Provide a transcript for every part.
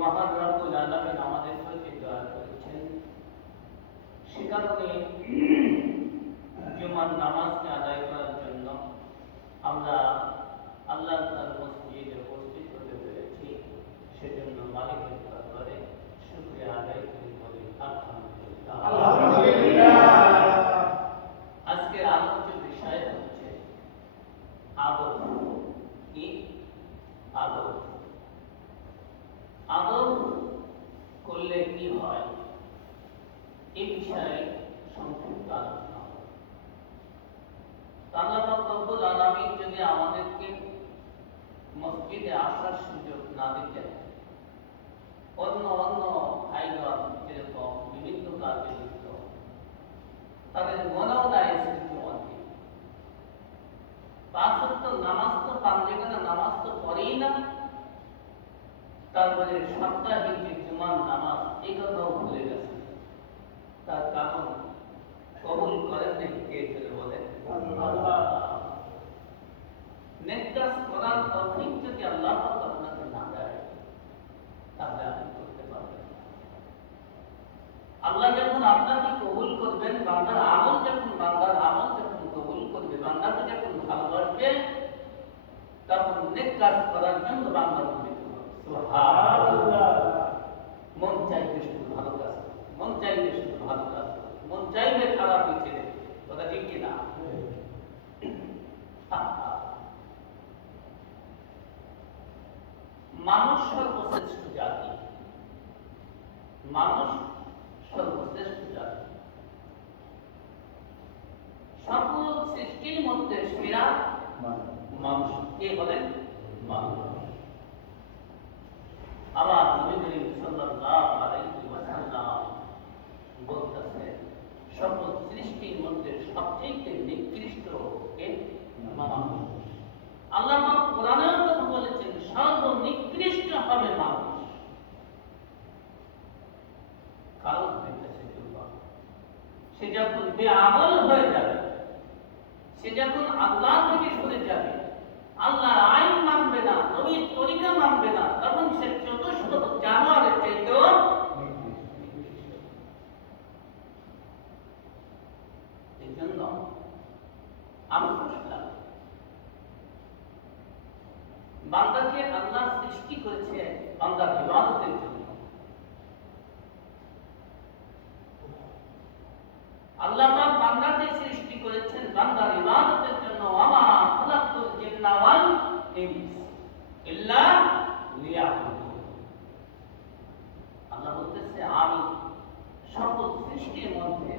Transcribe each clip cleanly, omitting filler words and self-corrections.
মহান রব্বুল আলামিন আমাদের প্রতি দয়া করেছেন। সে কারণে জুমার নামাজকে আদায় করার জন্য আমরা আল্লাহ তাআলার মসজিদে উপস্থিত হতে পেরেছি। সেজন্য মালিকের দরবারে শুকরিয়া আদায় করি, বলি আলহামদুলিল্লাহ। আজকের আলোচ্য বিষয় হচ্ছে আদব। কি আদব? আদব করলে কি হয় এই বিষয়ে সংক্ষিপ্ত আলোচনা হবে। আল্লাহ রব্বুল আলামিন যদি আমাদেরকে মসজিদে আসার সুযোগ না দিতেন, অন্য ভাইগণ যেরকম বিভিন্ন কাজে লিপ্ত, তাদের মনেও দায় সৃষ্টি অনেক। পাঁচ ওয়াক্ত নামাজ তো পাঞ্জেখানা নামাজ তো পড়েই না, তারপরে সাপ্তাহিক যে জুমার নামাজ এই কথাও ভুলে গেছে। তার কারণ কবুল করেন নাকি কে চলে বলেন? নেক কাজ করার তৌফিক যদি আল্লাহ পাক আপনাকে না দেয় তাহলে আপনি করতে পারবেন না। আল্লাহ যখন আপনাকে কবুল করবেন, বান্দার আমল যখন কবুল করবে, বান্দাকে যখন ভালোবাসবে, তখন নেক কাজ করার জন্য বান্দা উন্নীত হবে। সুবহানাল্লাহ। মন চাইবে শুধু ভালো কাজ, মন চাইবে শুধু ভালো কাজ, মন চাইবে খারাপ ছেড়ে, কথা ঠিক কিনা? মানুষ সর্বশ্রেষ্ঠ জাতি, মানুষ সর্বশ্রেষ্ঠ জাতি। সকল সৃষ্টির মধ্যে সেরা মানুষ কে বলেন? মানুষ। আবার নবী করিম সাল্লাল্লাহু আলাইহি ওয়াসাল্লাম বলতেছেন, সকল সৃষ্টির মধ্যে সবচেয়ে নিকৃষ্ট কে? মানুষ। আল্লাহ পাক কোরআনের কথা বলেছেন, সর্বনিকৃষ্ট হবে মানুষ। কারণ হইতেছে দুর্বল। সে যখন বেআমল হয়ে যাবে, সে যখন আল্লাহ থেকে সরে যাবে, আল্লাহর আইন মানবে না, নবীর তরিকা মানবে না, তখন সে চতুষ্পদ জানোয়ারের চাইতেও এই জন্য বান্দাকে আল্লাহ সৃষ্টি করেছে বান্দার ইবাদতের জন্য। আল্লাহ পাক বান্দাকে সৃষ্টি করেছেন বান্দার ইবাদতের জন্য। ওয়ামা খালাকতুল জিন্না ওয়াল ইনস ইল্লা লিয়াবুদুন। আল্লাহ বলতেছে, আমি সকল সৃষ্টির মধ্যে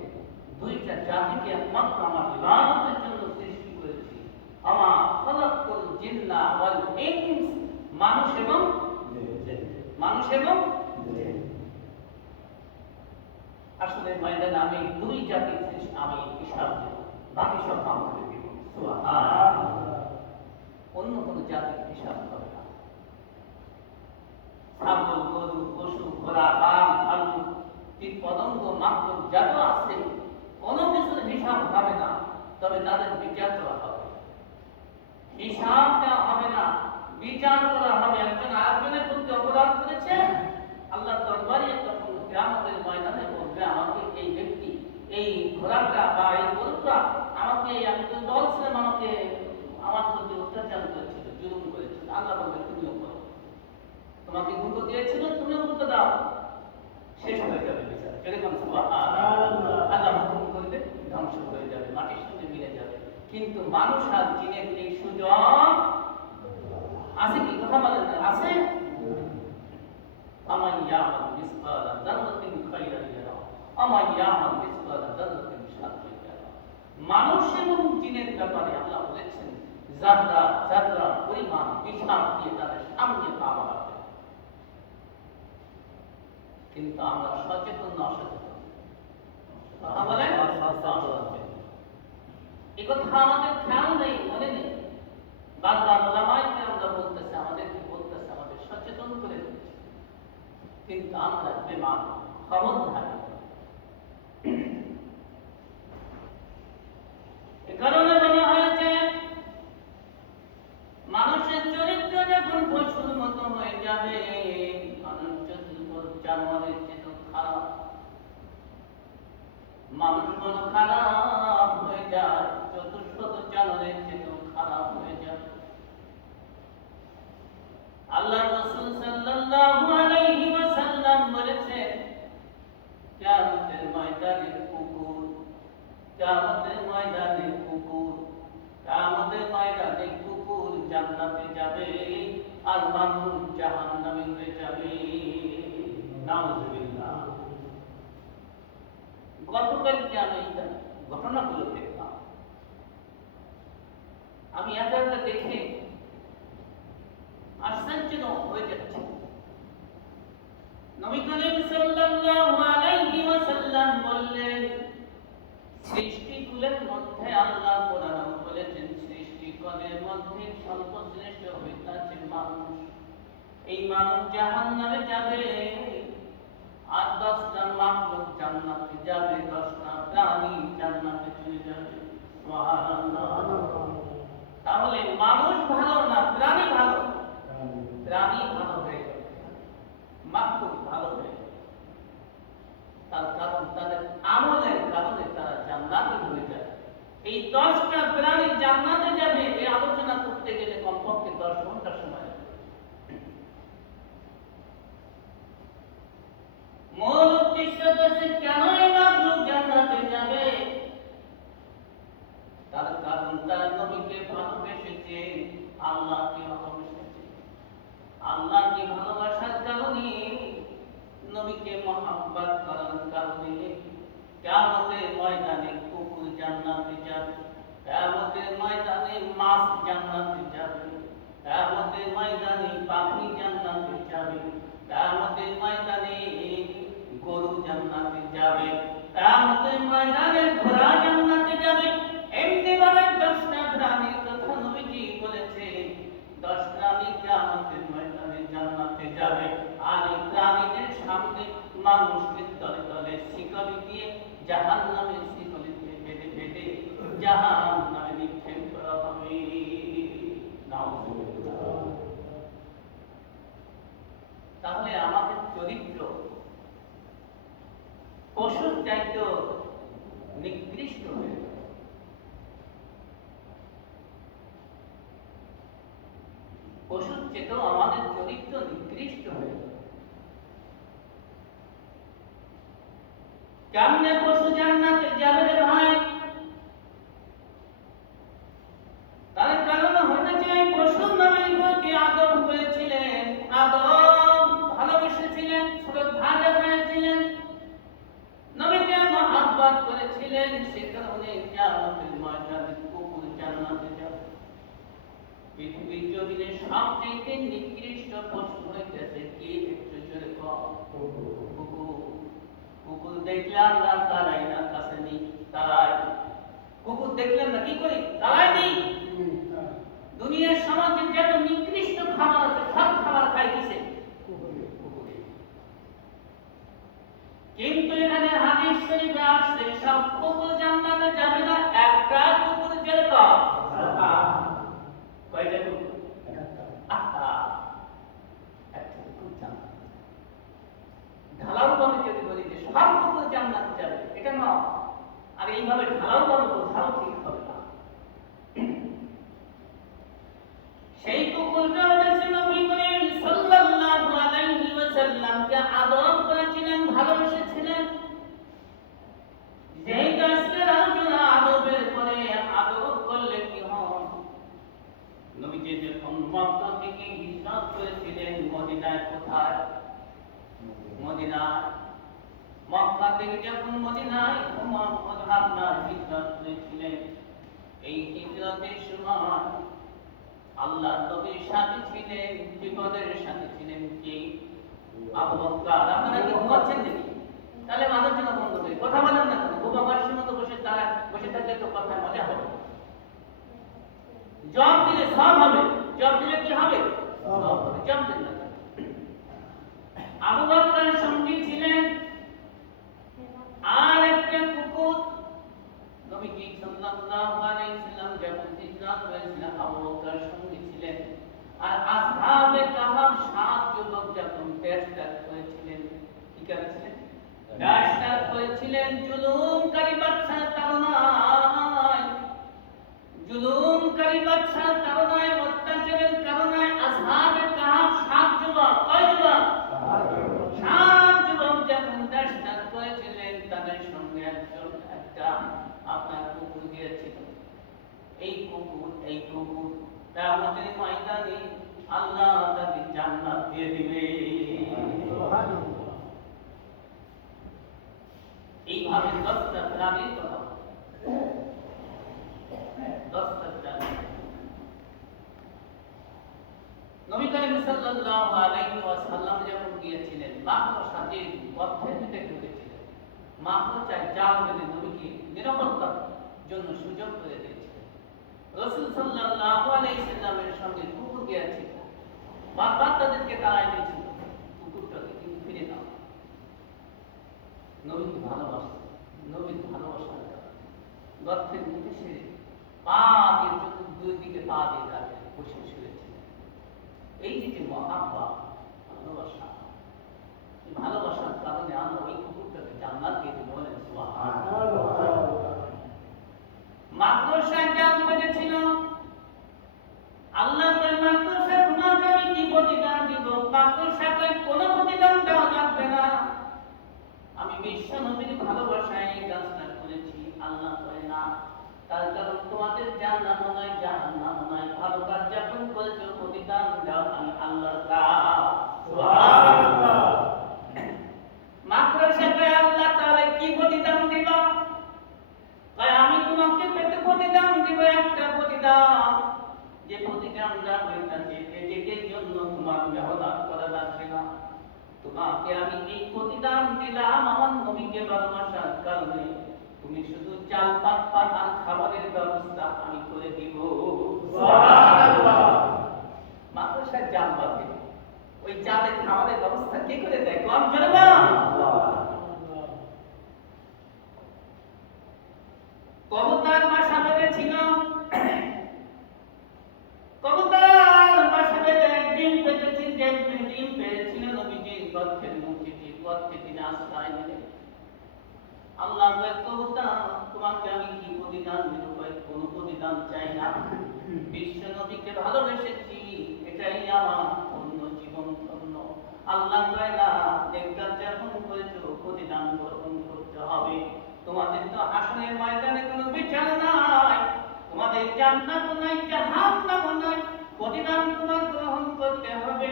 দুইটা জাতিকে একমাত্র আমার ইবাদতের জন্য সৃষ্টি করেছি। ওয়ামা খালাকতুল জিন্না ওয়াল ইনস, মানুষ এবং আসলে ময়দানে আমি দুই জাতির আমি হিসাব দেব, বাকি সব কাম করে দিব। অন্য কোন জাতির হিসাব হবে না। ছাগল, গরু, পশু, ঘোড়া, বাঘ, ভালু, কীট পতঙ্গ, মাকড় যত আছে, কোনো কিছুর হিসাব হবে না। তবে তাদের বিচার করা হবে, হিসাব দেওয়া হবে না, বিচার করা হবে। একজন আরেকজনের প্রতি অপরাধ করেছে, আল্লাহ দরবারে তখন কিয়ামতের ময়দানে বলবে, আমাকে এই ব্যক্তি, এই ঘোড়াটা বা এই গরুটা আমাকে, আমি তো দল ছিলাম, আমাকে আমার প্রতি অত্যাচার করেছিল, জুলুম করেছিল। আল্লাহ বলবে, তুমিও করো, তোমাকে গুঁতো দিয়েছিল, তুমিও গুঁতো দাও। শেষ হয়ে যাবে বিচার। যেরকম আল্লাহ হুকুম করবে, ধ্বংস হয়ে যাবে, মাটির সঙ্গে মিলে যাবে। কিন্তু মানুষ আর জিনের এই সুযোগ আছে কি? কথা বলেন না, আছে? আমান ইয়ামাল মিসকালা যাররাতিন খায়রান ইয়ারা আমান ইয়ামাল মিসকালা যাররাতিন শাররান ইয়ারা। মানুষ এবং জিনের ব্যাপারে আল্লাহ বলেছেন, যারা যারা পরিমাণ হিসাব দিয়ে তাদের সামনে পাওয়া হবে। কিন্তু আমরা সচেতন না অসচেতন? কথা বলেন। এই কথা আমাদের খেয়াল নেই, মনে নেই। বারবার ওলামায়ে কেরামরা বলতেছে, আমাদেরকে বলতেছে, আমাদের সচেতন করে দিচ্ছে, কিন্তু আমরা বেমান, খবরদার। এ কারণে বলা হয়েছে, মানুষের চরিত্র যখন পশুর মতো হয়ে যাবে, মানুষ সাল্লাল্লাহু আলাইহি ওয়াসাল্লাম বলেছেন, কিয়ামতের ময়দানে কুকুর, কিয়ামতের ময়দানে কুকুর, কিয়ামতের ময়দানে কুকুর জান্নাতে যাবে আর মানুষ জাহান্নামে হয়ে যাবে। নাউযুবিল্লাহ। গতকালকে আমি এই ঘটনাগুলো দেখলাম, আমি একটা দেখে আশ্চর্য হয়ে যাচ্ছে। নবী করিম সাল্লাল্লাহু আলাইহি ওয়াসাল্লাম বললেন, সৃষ্টিকুলের মধ্যে আল্লাহ কোরআন বলেছেন, সৃষ্টিকুলের মধ্যে সর্বশ্রেষ্ঠ হইতাছে মানুষ। এই মানুষ জাহান্নামে যাবে আর 10টা মাখলুক জান্নাতে যাবে, 10টা প্রাণী জান্নাতে চলে যাবে। সুবহানাল্লাহ। তাহলে মানুষ ভালো না প্রাণী ভালো? প্রাণী ভালো হয়ে যাবে, মাখলুক ভালো হয়ে যাবে। তার কারণ তাদের আমলের কারণে তারা জান্নাতে হয়ে যায়। এই 10টা প্রাণী জান্নাতে যাবে, এই আলোচনা করতে গেলে কমপক্ষে 10 ঘন্টা সময় লাগবে। মূল উদ্দেশ্য হচ্ছে কেন এই মাখলুক জান্নাতে যাবে? তার কারণ তারা নবীকে ভালোবেসেছে, আল্লাহকে ভালোবেসেছে। আল্লাহকে ভালোবাসার কারণে, নবীকে মহব্বত করার কারণে কিয়ামতের ময়দানে কুকুর জান্নাতে যাবে, কিয়ামতের ময়দানে মাছ জান্নাতে যাবে, কিয়ামতের ময়দানে পাখি জান্নাতে যাবে, কিয়ামতের ময়দানে গরু জান্নাতে যাবে, কিয়ামতের ময়দানে ঘোড়া জান্নাতে যাবে। এমনি ভাবে 10টা প্রাণীর কথা নবীজি বলেছে, 10 প্রাণী কিয়ামতের ময়দানে জান্নাতে যাবে। আর এই প্রাণীদের সামনে মানুষকে তলে তলে শিকলি দিয়ে জাহান্নামের শিকলি দিয়ে বেঁধে বেঁধে জাহান্নামে নিক্ষেপ করা হবে। নাউযুবিল্লাহ। তাহলে আমাদের চরিত্র পশুর চাইতেও নিকৃষ্ট হয়ে যাবে। পশুর চেয়েও আমাদের চরিত্র নিকৃষ্ট হয়ে যাবে। কেমনে পশু জান্নাতে যাবে রে ভাই? তার কারণ হচ্ছে এই পশুর নবীকে আদম করেছিলেন, আদম ভালোবেসেছিলেন, শ্রদ্ধা জানিয়েছিলেন, নবীকে মহব্বত করেছিলেন। সে কারণে কিয়ামতের ময়দানে কুকুর জান্নাতে যাবে। পৃথিবীর জমিনে সবচেয়ে নিকৃষ্ট পশু হইতেছে কি? একটু জোরে কও। কুকুর। কুকুর দেখলে আমরা তাড়াই না, কাছে নেই, তাড়াই। কুকুর দেখলেন না কি করি? তাড়াই নেই। দুনিয়ার সমাজে যত নিকৃষ্ট খাবার আছে সব খাবার খাই কিসে? কুকুরে। কিন্তু এখানে হাদিস শরীফে আসছে সব কুকুর জান্নাতে যাবে না, একটা কুকুর যেতে হবে। কয়টা কুকুর? একটা কুকুর জান্নাতে। ঢালাও ভাবে যদি বলি যে সব কুকুর জান্নাতে যাবে, এটা নয়। আর এইভাবে ঢালাও ভাবে বোঝাও ঠিক হবে না। সেই কুকুরটা হচ্ছে নবী করিম সাল্লাল্লাহু আলাইহি ওয়াসাল্লামকে আদর করেছিলেন, ভালোবেসেছিলেন। যেই গাছের আলোচনা আদবের পরে আদব করলে কি হয়? নবীজি যখন মক্কা থেকে হিজরত করেছিলেন, মদিনায় কোথায়? মদিনায়। মক্কা থেকে যখন মদিনায় মুহাম্মদ আপনার হিজরত করেছিলেন, এই হিজরতের সময় আল্লাহর নবীর সাথে ছিলেন, বিপদের সাথে ছিলেন কি? আবু বকর। আপনারা কি ঘুমাচ্ছেন নাকি? তাহলে আলোচনা বন্ধ করে কথা বলেন না, বোবা মানুষের মতো বসে থাকলে তো কথা মজা হবে। জব দিলে সব হবে, জব দিলে কি হবে? সব হবে। জব দিন না। আবু বকরের সঙ্গী ছিলেন আর একটা কুকুর। নবীজি সাল্লাল্লাহু আলাইহি ওয়াসাল্লাম যখন হিজরত করেছিলেন, আবু বকর সঙ্গী ছিলেন। আর আসহাবে কাহাফ 7 যুবক যখন ত্যাগ করেছিলেন, কি করেছিলেন? ত্যাগ করেছিলেন জুলুমকারী বাদশার তাড়নায়। জুলুমকারী বাদশার তাড়নায়, অত্যাচারের কারণে আসহাবে কাহাফ 7 যুবক, কয় যুবক? কুকুর কিয়ামতের ময়দানে আল্লাহ তাকে জান্নাত দিয়ে দিবে। এইভাবে 10টা প্রাণীর কথা, 10টা প্রাণী নবী করিম সাল্লাল্লাহু আলাইহি ওয়াসাল্লাম যখন গিয়েছিলেন মাকড়সা যে গর্তের ভিতরে ঢুকেছিলেন, মাকড়সা জাল বেঁধে নবীকে নিরাপত্তার জন্য সুযোগ করে দিয়েছিলেন। রাসূল সাল্লাল্লাহু আলাইহি সাল্লামের সঙ্গে কুকুর গিয়েছিল, বারবার তাদেরকে তাড়াই দিয়েছিল, কুকুরটাকে কিন্তু ফিরে দাও। নবীকে ভালোবাসতেন, নবীর ভালোবাসার কারণে গর্তের মুখে সে পা দিয়ে দুই দিকে পা দিয়ে তাকে বসে শুয়েছিলেন। এই যে মহাব্বা, ভালোবাসা, এই ভালোবাসার কারণে আমরা ওই কুকুরটাকে জান্নাত দিয়ে দিই। বলেন সুবহানাল্লাহ। মাকড়সা জাল বেঁধেছিল, আল্লাহ কয় মাকড়সা তোমাকে আমি কি প্রতিদান দিব? মাকড়সাকে কোনো প্রতিদান দেওয়া লাগবে না, আমি বিশ্ব নবীর ভালোবাসায় এই কাজটা করেছি। আল্লাহ কয় না, তার কারণ তোমাদের জান্নাত নয়, জাহান্নাম নয়, ভালো কাজ যখন করেছো প্রতিদান দাও আমি আল্লাহর কাজ। সুবহানাল্লাহ। মাকড়সা কয় আল্লাহ তাআলা কি প্রতিদান দিবা? কয় আমি তোমাকে পেতে প্রতিদান দিব, একটা প্রতিদান, যে প্রতিদানটা হইতাছে এটার জন্য তোমার মেহনত করা লাগবে না। তোমাকে আমি এই প্রতিদান দিলাম আমার নবীকে ভালোবাসার কারণে, তুমি শুধু চাল পাত আর খাবারের ব্যবস্থা আমি করে দিব। সুবহানাল্লাহ। মাকড়সা জাল বাঁধে, ওই জালে খাবারের ব্যবস্থা কে করে দেয়? কোন জোরে বলো। কবুতর বাসা বেঁধেছিল, কবুতর বাসা বেঁধে ডিম পেড়েছিল নবীজির গর্তের মুখে, গর্তে তিনি আশ্রয় নিলেন। আল্লাহ কয় কবুতর তোমাকে আমি কি প্রতিদান দিব? কোনো প্রতিদান চাই না, বিশ্ব নবীকে ভালোবেসেছি, এটাই আমার অন্য জীবন ধন্য। আল্লাহ কয় না, নেককার যখন করেছো প্রতিদান গ্রহণ করতে হবে। তোমাদের তো হাসরের ময়দানে কোনো বিচার নাই, তোমাদের জান্নাত নাই, জাহান্নাম নাই, প্রতিদান তোমার গ্রহণ করতে হবে।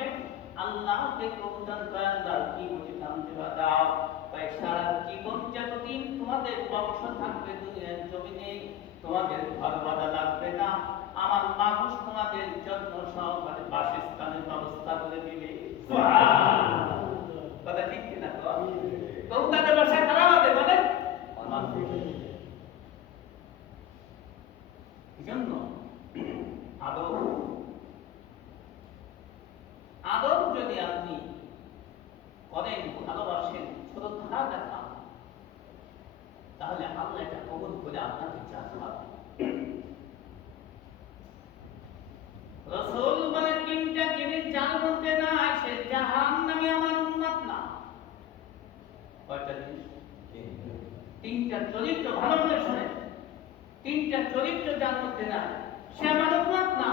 আল্লাহকে কবুতর কয় আল্লাহ কি প্রতিদান দেবা দাও? কয় সারা জীবন যতদিন তোমাদের বংশ থাকবে দুনিয়ার জমিনে, তোমাদের ঘর বাঁধা লাগবে না, আমার মানুষ তোমাদের যত্ন সহকারে বাসস্থানের ব্যবস্থা করে দিবে। সুবহানাল্লাহ। কথা ঠিক কিনা? কবুতরের বাসা খারাপ হবে বলেন। এজন্য আদর যদি আপনি করেন, ভালোবাসেন, শ্রদ্ধা দেখান, তাহলে আল্লাহ এটা কবুল করে আপনাকে জান্নাত দিবেন। রাসূল বলেন তিনটা জিনিস যার মধ্যে নাই সে জাহান্নামী, আমার উম্মত না। কয়টা জিনিস? তিনটা চরিত্র, ভালো করে শুনেন, তিনটা চরিত্র যার মধ্যে নাই সে আমার উম্মত না।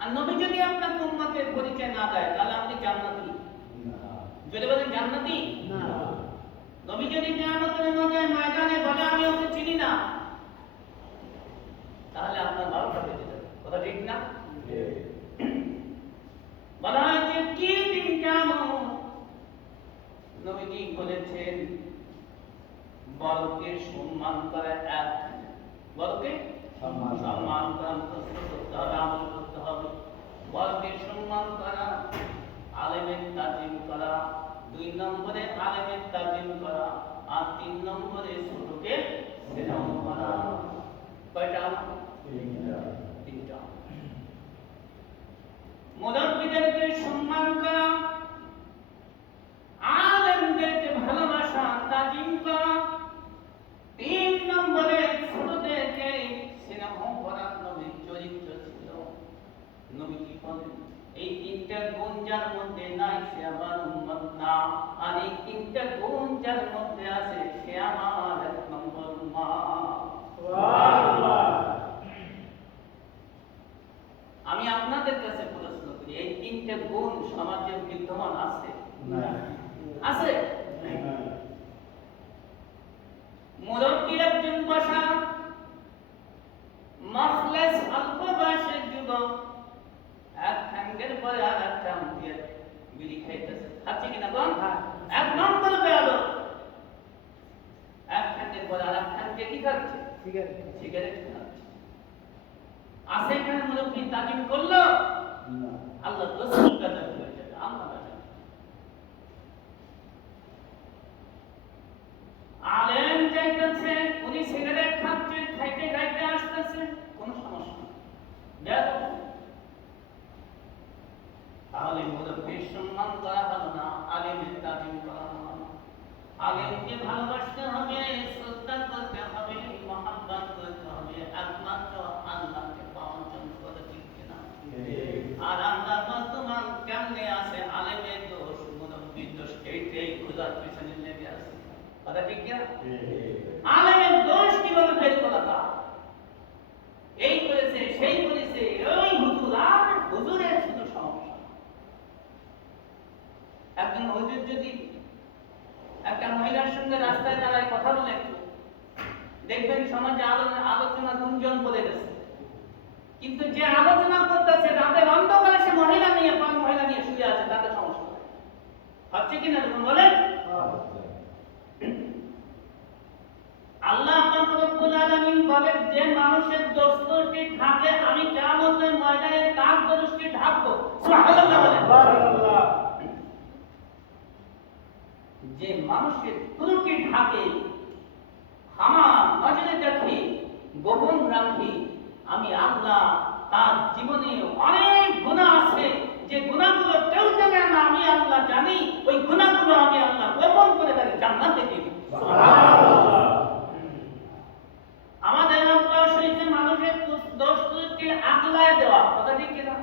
আর নবী যদি আপনাকে উম্মতের পরিচয় না দেয় তাহলে আপনি জান্নাতি না। যদি বলেন জান্নাতি না, নবী যদি কিয়ামতের ময়দানে বলে আমি ওকে চিনি না, তাহলে আপনার 12টা বেজে যাবে। কথা ঠিক না? বলা হয়েছে কি তিনটা আমল? নবীজি বলেছেন বড়কে সম্মান করা এক, বড়কে সম্মান করা করতে হবে, আমল করতে হবে। বড়কে সম্মান করা, আলেমের তাজিম করা, 2 নম্বরে আলেমের তাজিম করা, আর 3 নম্বরে ছোটকে স্নেহ করা। কয়টা? তিনটা। মুরব্বিদেরকে সম্মান করা, আলেমদেরকে ভালোবাসা, তাজিম করা, 3 নম্বরে ছোটদেরকে স্নেহ করা। নবীর চরিত্র ছিল, নবী কি বলেন এই 3টা গুণ যার মধ্যে নাই সে আমার উম্মত না, আর এই 3টা গুণ যার মধ্যে আছে সে আমার 1 নম্বর উম্মত। সুবহানাল্লাহ। আমি আপনাদের কাছে প্রশ্ন করি, এই 3টা গুণ সমাজে বিদ্যমান আছে না? আছে। মুরব্বি একজন বসা, মাখলেস অল্প বয়সের যুবক এক ঠ্যাঙ্গের পরে আর এক ঠ্যাং দিয়ে বিড়ি খাইতেছে, খাচ্ছে কিনা বল? এক নম্বর বেয়াদব, এক ঠ্যাঙ্গের পরে আর এক ঠ্যাং দিয়ে কি খাচ্ছে? সিগারেট খাচ্ছে। আছে এখানে মুরব্বী তাজিম করলো? আল্লাহ রাসূল কাজা হয়ে যাবে, আল্লাহ কাজা। আলেম যাইতেছে, উনি সিগারেট খাচ্ছে, খাইতে খাইতে আসতেছে, কোনো সমস্যা বেয়াদব। তাহলে মুরব্বীর সম্মান করা হলো না, আলেমের তাজিম করা হলো না। আলেমকে ভালোবাসতে হবে, শ্রদ্ধা করতে হবে, মহব্বত করতে হবে, একমাত্র আল্লাহকে পাওয়ার জন্য। কথা ঠিক কিনা? আর আমরা বর্তমান কেমনে আছে আলেমের দোষ, মুরব্বীর দোষ, এইটাই খোঁজার পিছনে লেগে আছে। কথা ঠিক কিনা? আলেমের দোষ কিভাবে বের করা যায়? এই করেছে, সেই করেছে, ওই হুজুর, আর হুজুরের শুধু সমস্যা। একজন হুজুর যদি একটা মহিলার সঙ্গে রাস্তায় দাঁড়ায় কথা বলে, দেখবেন সমাজে আলোচনা গুঞ্জন পড়ে গেছে, কিন্তু যে আলোচনা করতেছে রাতের অন্ধকারে সে মহিলা নিয়ে শুয়ে আছে, তাতে সমস্যা হচ্ছে কিনা বলেন? আল্লাহ পাক রব্বুল আলামিন বলেন, যে মানুষের দোষটি ঢাকে আমি কিয়ামতের ময়দানে তার দোষটি ঢাকবো। সুবহানাল্লাহ বলেন। সুবহানাল্লাহ। যে মানুষের ত্রুটি ঢাকে, ক্ষমা নজরে দেখি, গোপন রাখি, আমি আল্লাহ তার জীবনে অনেক গুনাহ আছে, যে গুনাহগুলো কেউ জানে না, আমি আল্লাহ জানি, ওই গুনাহগুলো আমি আল্লাহ গোপন করে তাকে জান্নাতে দিই। সুবহানাল্লাহ। আমাদের অভ্যাস হয়েছে মানুষের দোষ ত্রুটি আগলায় দেওয়া। কথা ঠিক কিনা?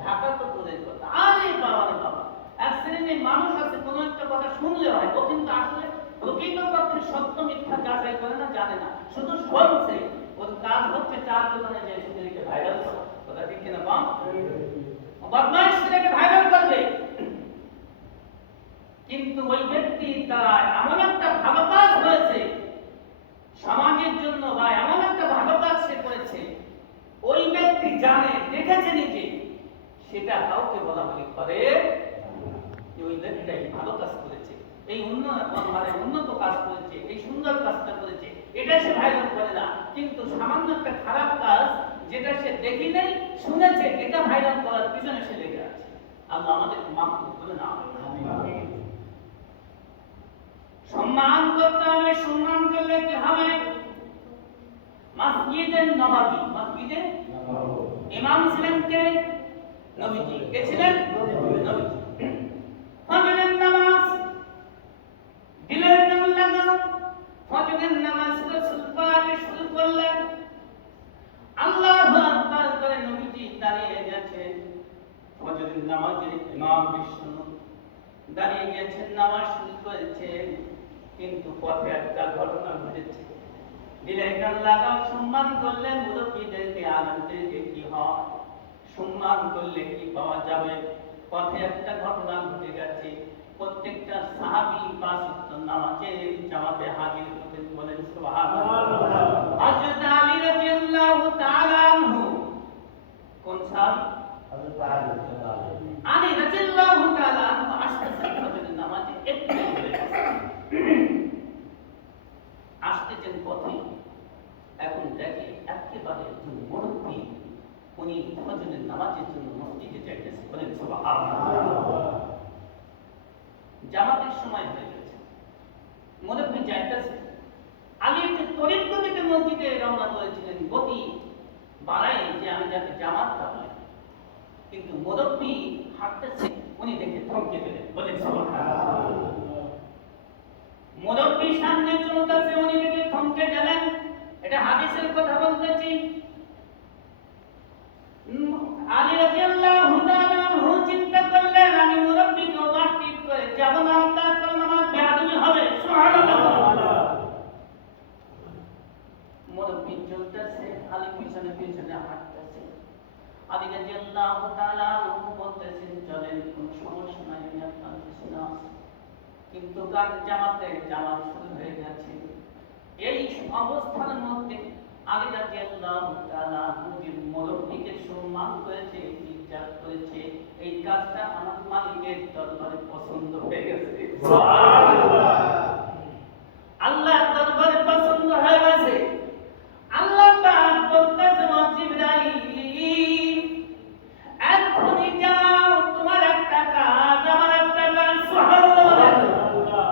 ঢাকা তো দূরের কথা। আরে বাবা রে বাবা, এক শ্রেণীর মানুষ আছে, কোন একটা কথা শুনলে হয়, ও কিন্তু আসলে প্রকৃতপক্ষে সত্য মিথ্যা যাচাই করে না, জানে না, শুধু শুনছে। ওর কাজ হচ্ছে চার দোকানে যে সেটাকে ভাইরাল করা। কথা ঠিক কিনা বাম? বদমাইশ সেটাকে ভাইরাল করবে, কিন্তু ওই ব্যক্তি দ্বারা এমন একটা ভালো কাজ হয়েছে সমাজের জন্য, বা এমন একটা ভালো কাজ সে করেছে, ওই ব্যক্তি জানে, দেখেছে নিজে, সেটা কাউকে বলা বলি করে যে ওই ব্যক্তিটাই ভালো কাজ করেছে, এই উন্নত কাজ করেছে, এই সুন্দর কাজটা করেছে, এটা সে ভাইরাল করে না। কিন্তু সামান্য একটা খারাপ কাজ যেটা সে দেখি নাই, শুনেছে, এটা ভাইরাল করার পিছনে সে লেগে আছে। আল্লাহ আমাদের মাফ করে না। সম্মান করতে হবে। সম্মান করলে কি হবে? মসজিদে নববী, মসজিদে ইমাম ছিলেন কে? নবীজি। কে ছিলেন? নবীজি। ফজরের নামাজ দিলের জন্য লাগাও, ফজরের নামাজ রাসূল পাক শুরু করলেন, আল্লাহু আকবার করে নবীজি দাঁড়িয়ে গেছেন। ফজরের নামাজের ইমাম বিষ্ণু দাঁড়িয়ে গেছেন, নামাজ শুরু করেছেন, কিন্তু পথে একটা ঘটনা ঘটেছে। দিলে গান লাগাও, সম্মান করলে মুরব্বীদেরকে, আলেমদেরকে কি হয়? সম্মান করলে কি পাওয়া যাবে? পথে একটা ঘটনা ঘটে গেছে। প্রত্যেকটা সাহাবী পাঁচ ওয়াক্ত নামাজের জামাতে হাজির হতেন। বলেন সুবহানাল্লাহ। হযরত আলী রাদিয়াল্লাহু তাআলা আনহু, কোন সাহাবী? হযরত আলী রাদিয়াল্লাহু তাআলা আনহু আসতেছেন ফজরের নামাজে, একটু বলে আসতেছেন পথে, এখন দেখে একেবারে মুরব্বী, উনি ফজরের নামাজের জন্য মসজিদে যাইতেছে। বলেন সুবহানাল্লাহ। জামাতের সময় হয়ে গেছে, মুরব্বী যাইতেছে, আলী একটু তড়িৎ গতিতে মসজিদে রওনা করেছিলেন, গতি বাড়ায় যে আমি যাতে জামাতটা হয়, কিন্তু মুরব্বী হাঁটতেছে, উনি দেখে থমকে গেলেন। বলেন সুবহানাল্লাহ। মুরব্বী সামনে চলতেছে, উনি দেখে থমকে গেলেন। এটা হাদিসের কথা বলতেছি। আলী রাদিয়াল্লাহু তাআলা আনহু চিন্তা করলেন, আমি মুরব্বীকে ওভারটেক করে যাব না, তার কারণে আমার বেয়াদবি হবে। সুবহানাল্লাহ। মুরব্বী চলতেছে, আলী পিছনে পিছনে হাঁটতেছে। আলী রাদিয়াল্লাহু তাআলা আনহু বলতেছেন, চলেন, কোনো সমস্যা নাই, আমি আপনার পিছনে আছি। কিন্তু জামাত শুরু হয়ে গেছে। এই অবস্থার মধ্যে আলী রাদিয়াল্লাহু তাআলা নবীর মুরব্বিকে সম্মান করেছে, ইজ্জত করেছে। এই কাজটা আমার মালিকের দরবারে পছন্দ হয়ে গেছে। সুবহানাল্লাহ। আল্লাহর দরবারে পছন্দ হয়ে গেছে। আল্লাহ পাক বলতেছে, ও জিবরাইল, এখনি যাও, তোমার একটা কাজ, আমার একটা কাজ। সুবহানাল্লাহ।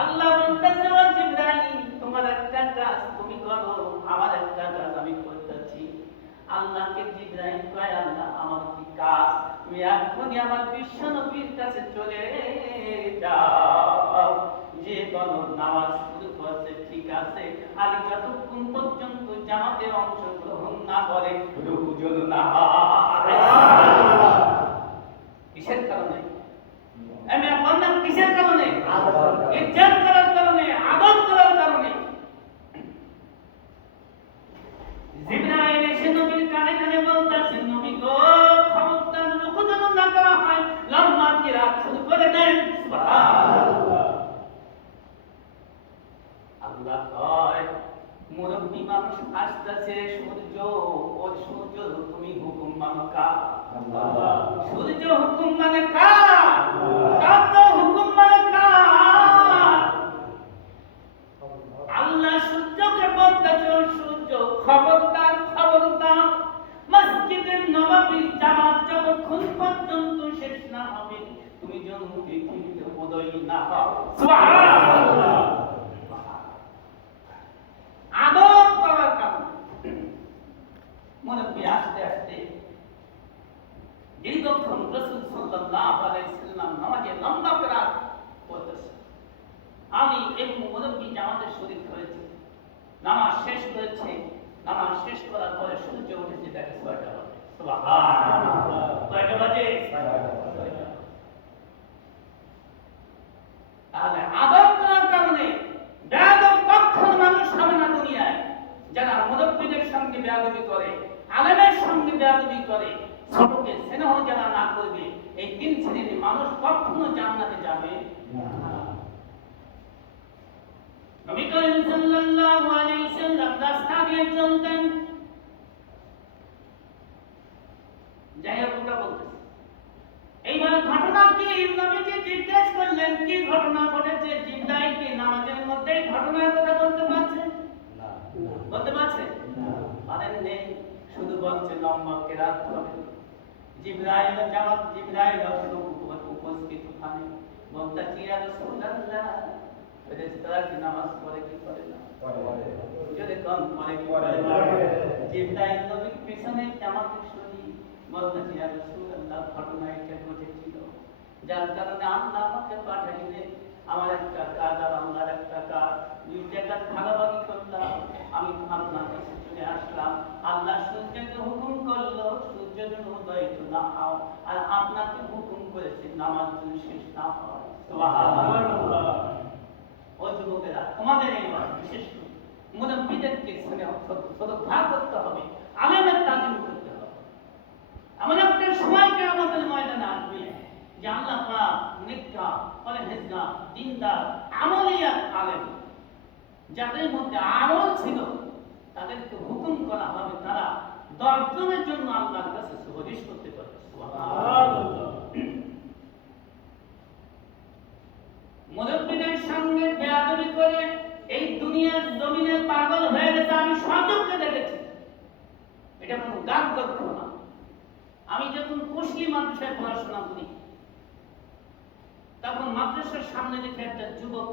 আল্লাহ বলতেছে, ও জিবরাইল, তোমার একটা কাজ তুমি করো, আমার একটা কাজ আমি করতেছি। আল্লাহকে জিবরাইল কয়, আল্লাহ আমার কি কাজ? তুমি এখনি আমার বিশ্ব নবীর কাছে চলে যাও, যে বলো নামাজ শুরু করছে ঠিক আছে, আলী যতক্ষণ পর্যন্ত জামাতে অংশগ্রহণ না করে রুকু যেন না হয়। কিসের কারণে? আমি বললাম কিসের কারণে? ইজ্জত করার কারণে, আদর করার কারণে। জিবরাইল এসে নবীর কানে কানে বলতেছেন, নবী গো, খবরদার রুকু যেন না করা হয়, লম্বা কিরাত শুরু করে দেন। সুবহানাল্লাহ। আল্লাহ কয়, মুরব্বী মানুষ আসতেছে, সূর্য, ও সূর্য তুমি হুকুম মানো কার? আল্লাহ। সূর্য হুকুম মানে কার? চন্দ্র হুকুম মানে কার? আল্লাহ সূর্যকে বলতেছে, ও সূর্য, খবরদার খবরদার, মসজিদের নববীর জামাত যতক্ষণ পর্যন্ত শেষ না হবে তুমি যেন পৃথিবীতে উদয় না হও। সুবহানাল্লাহ। আদর করার কারণে মুরব্বী আস্তে আস্তে দীর্ঘক্ষণ রাসূল সাল্লাল্লাহু আলাইহি ওয়াসাল্লাম নামাজে লম্বা কিরাত পড়তেছে। আমি এই মুরব্বী জামাতের শরীক হয়েছে, নামাজ শেষ করেছে। নামাজ শেষ করার পরে সূর্য উঠেছে, দেখে ৬টা বাজে। সুবহানাল্লাহ। কয়টা বাজে? ৬টা। তাহলে আদর করার কারণে বেয়াদব কখনো মানুষ হবে না দুনিয়ায়। যারা মুরব্বীদের সঙ্গে বেয়াদবি করে, আলেমের সঙ্গে বেয়াদবি করে, ছোটকে স্নেহ যারা না করবে, এই ৩ শ্রেণীর মানুষ কখনো জান্নাতে যাবে না। নবী করিম সাল্লাল্লাহু আলাইহি ওয়াসাল্লাম রাস্তা দিয়ে চলতেন। যাই হোক, ওটা বলতেছে। এইবার ঘটনা কি? নবীজি জিজ্ঞেস করলেন, কি ঘটনা ঘটেছে? জিবরাইলকে নামাজের মধ্যেই ঘটনার কথা বলতে পারছে না? বলতে পারছে না? পারেন নেই, শুধু বলছে লম্বা কিরাত হবে। জিবরাইল জামাত, জিবরাইল শুধু উপস্থিত ওখানে বলতেছে, ইয়া রাসূলুল্লাহ, ফেরেশতারা কি নামাজ পড়ে কি করে না? পড়ে। যদি কম পড়ে কি করে না? জিবরাইল নবীর পিছনে জামাতের শরীর বলতেছে, ইয়া রাসূলুল্লাহ, ঘটনা এটা ঘটেছিল, যার কারণে আল্লাহ আমাকে পাঠাইলেন। আমার একটা কাজ আর আল্লাহর একটা কাজ, ২ জায়গা ভাগাভাগি করলাম। আমি আপনার কাছে চলে আসলাম। আল্লাহ সূর্যকে হুকুম করলো সূর্য যেন উদয় না হয়, আর আপনাকে হুকুম করেছে নামাজ যেন শেষ না হয়। সুবহানাল্লাহ। ও যুবকেরা, তোমাদের এই বিশেষ করে মুরব্বীদেরকে শ্রদ্ধা করতে হবে, আলেমের তাজিম করতে হবে। এমন একটা সময়কে আমাদের ময়দানে আসবে যে আল্লাহ পাক নেককার, পরহেজগার, দিনদার, আমলিয়াত আলেম, যাদের মধ্যে আমল ছিল, তাদেরকে হুকুম করা হবে তারা 10 জনের জন্য আল্লাহর কাছে সুপারিশ করতে পারে। সুবহানাল্লাহ। মুরব্বীদের সঙ্গে বেয়াদবি করে এই দুনিয়ার জমিনে পাগল হয়ে গেছে। আমি সচক্ষে দেখেছি, এটা কোনো গান গল্প না। আমি যখন কুশলী মাদ্রাসায় পড়াশোনা করি, তখন মাদ্রাসার সামনে দেখে একটা যুবক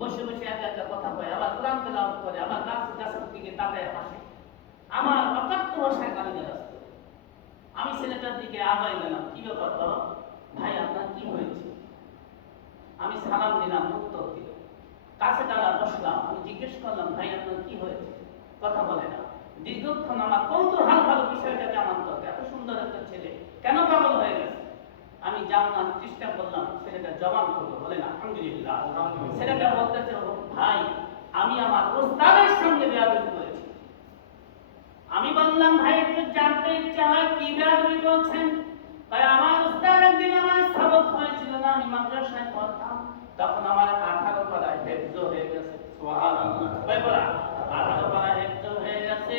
বসে বসে একা একা কথা কয়, আবার কোরআন তেলাওয়াত করে, আবার গাছের দিকে তাকায় হাসে, আমার অকাট্য ভাষায় গালিগালাজ করে। আমি ছেলেটার দিকে আগাই গেলাম, কি ব্যাপার বাবা, ভাই আপনার কি হয়েছে? আমি সালাম দিলাম, উত্তর দিল। কাছে দাঁড়া বসলাম, আমি জিজ্ঞেস করলাম, ভাই আপনার কি হয়েছে? কথা বলে না। দীর্ঘক্ষণ আমার কৌতূহল ভালো বিষয়টা জানার দরকার, এত সুন্দর একটা ছেলে কেন পাগল হয়ে গেছে? আমি জানার চেষ্টা করলাম, ছেলেটা জবান করলো, বলেন আলহামদুলিল্লাহ। ছেলেটা বলতেছে, ভাই আমি আমার ওস্তাদের সঙ্গে বেয়াদবি করেছি। আমি বললাম, ভাই একটু জানতে ইচ্ছা হয় কি বেয়াদবি বলছেন? তাই আমার ওস্তাদ একদিন আমার সবক হয়েছিল না, আমি মাদ্রাসায় পড়তাম, তখন আমার 18 পারা হেফজ হয়ে গেছে। সুবহানাল্লাহ। কয় পারা? 18 পারা হেফজ হয়ে গেছে।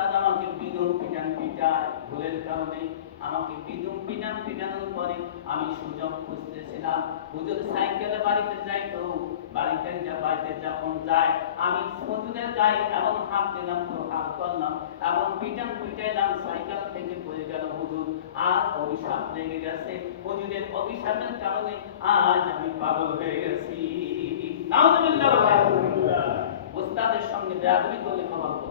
উস্তাদ আমাকে বিদুম পিটান পিটায় ভুলের কারণে আমাকে বিদুম পিটান পিটানোর পরে আমি সুযোগ খুঁজতেছিলাম হুজুর সাইকেলে বাড়িতে যাইতো বাড়িতে যখন যায় আমি হুজুরের গায়ে এমন হাত দিলাম হাত করলাম এমন পিটান পিটাইলাম সাইকেল থেকে পড়ে গেল হুজুর আর অভিশাপ লেগে গেছে হুজুরের অভিশাপের কারণে আজ আমি পাগল হয়ে গেছি নাউজুবিল্লাহ উস্তাদের সঙ্গে বেয়াদবি করলে ক্ষমা করবে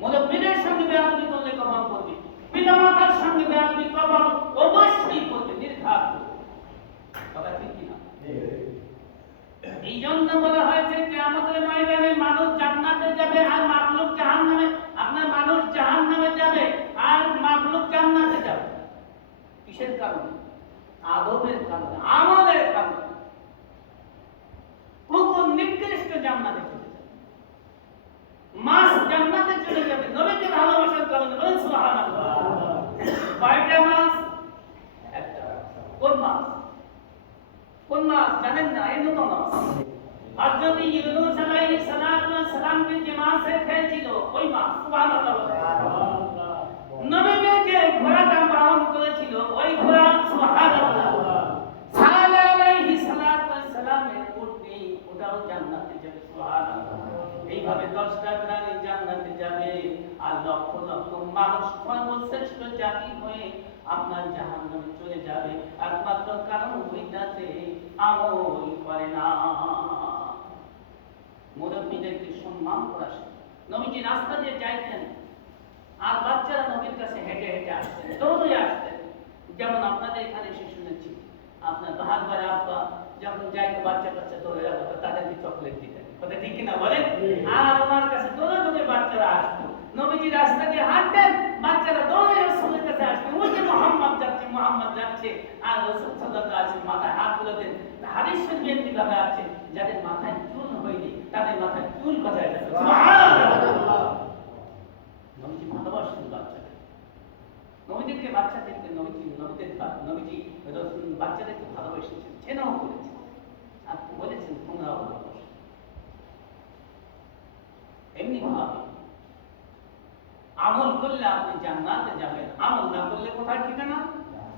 মুরব্বিদের সঙ্গে বেয়াদবি করলে ক্ষমা করবে পিতামাতার সঙ্গে বেয়াদবি ক্ষমা অবশ্যই করবে নির্ঘাত কথা ঠিক কিনা এই জন্য বলা হয়েছে কিয়ামতের ময়দানে মানুষ জান্নাতে যাবে আর মাখলুক জাহান্নামে আপনার মানুষ জাহান্নামে যাবে আর মাখলুক জান্নাতে যাবে কিসের কারণে আদবের কারণে আমলের কারণে কুকুর নিকৃষ্ট জান্নাতে চলে যাবে মাছ জান্নাতে চলে যাবে নবীকে ভালোবাসার কারণে বলেন সুবহানাল্লাহ কয়টা মাছ একটা কোন মাছ জানেন না এই নতুন মাছ হযরত ইউনূস আলাইহিস সালামকে যে মাছে খেয়েছিল ওই মাছ সুবহানাল্লাহ নবীকে যে ঘোড়াটা বাহন করেছিল ওই ঘোড়া সুবহানাল্লাহ সালা আলাইহিস সালামের উটনি ওটাও জান্নাতে যাবে সুবহানাল্লাহ এইভাবে 10টা প্রাণী জান্নাতে যাবে আর লক্ষ লক্ষ মানুষ সর্বশ্রেষ্ঠ জাতি হয়ে আপনার জাহান্নামে চলে যাবে একমাত্র কারণ হইতাছে আমল করে না মুরব্বিদেরকে সম্মান করা নবীজি রাস্তা দিয়ে যাইতেন আর বাচ্চারা নবীর কাছে হেঁটে হেঁটে আসতেন দৌড়ে আসতেন যেমন আপনাদের এখানে এসে শুনেছি আপনার বাহাদুর আব্বা যখন যাইতো বাচ্চা কাচ্চা দৌড়ে যাবো তাদেরকে চকলেট দিতেন কথা ঠিক কিনা বলেন আর ওনার কাছে দৌড়ে দৌড়ে বাচ্চারা আসতো নবীজি রাস্তা দিয়ে হাঁটতেন বাচ্চারা দৌড়ে রাসূলের কাছে আসতেন ওই যে মুহাম্মদ যাচ্ছে আর রাসূল সাল্লাল্লাহু আলাইহি ওয়াসাল্লাম মাথায় হাত বুলাতেন হাদিস শরীফে কিভাবে আছে যাদের মাথায় চুল হয়নি তাদের মাথায় চুল গজায় যাবে সুবহানাল্লাহ নবীজি ভালোবাসেন বাচ্চাদের নবীদেরকে বাচ্চাদেরকে নবীজি বাচ্চাদেরকে ভালোবেসেছেন ছেলেও করেছেন আর বলেছেন তোমরাও ভালোবাসো এমনি ভাবে আমল করলে আপনি জান্নাতে যাবেন আমল না করলে কোথায় ঠিকানা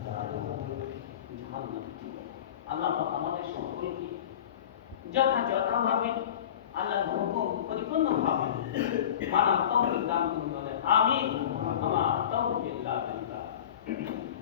জাহান্নামে আল্লাহ পাক আমাদের সকলকে যথাযথভাবে আল্লাহর হুকুম পরিপূর্ণভাবে মানার তৌফিক দান করুন আমিন আমার তৌফিক আল্লাহ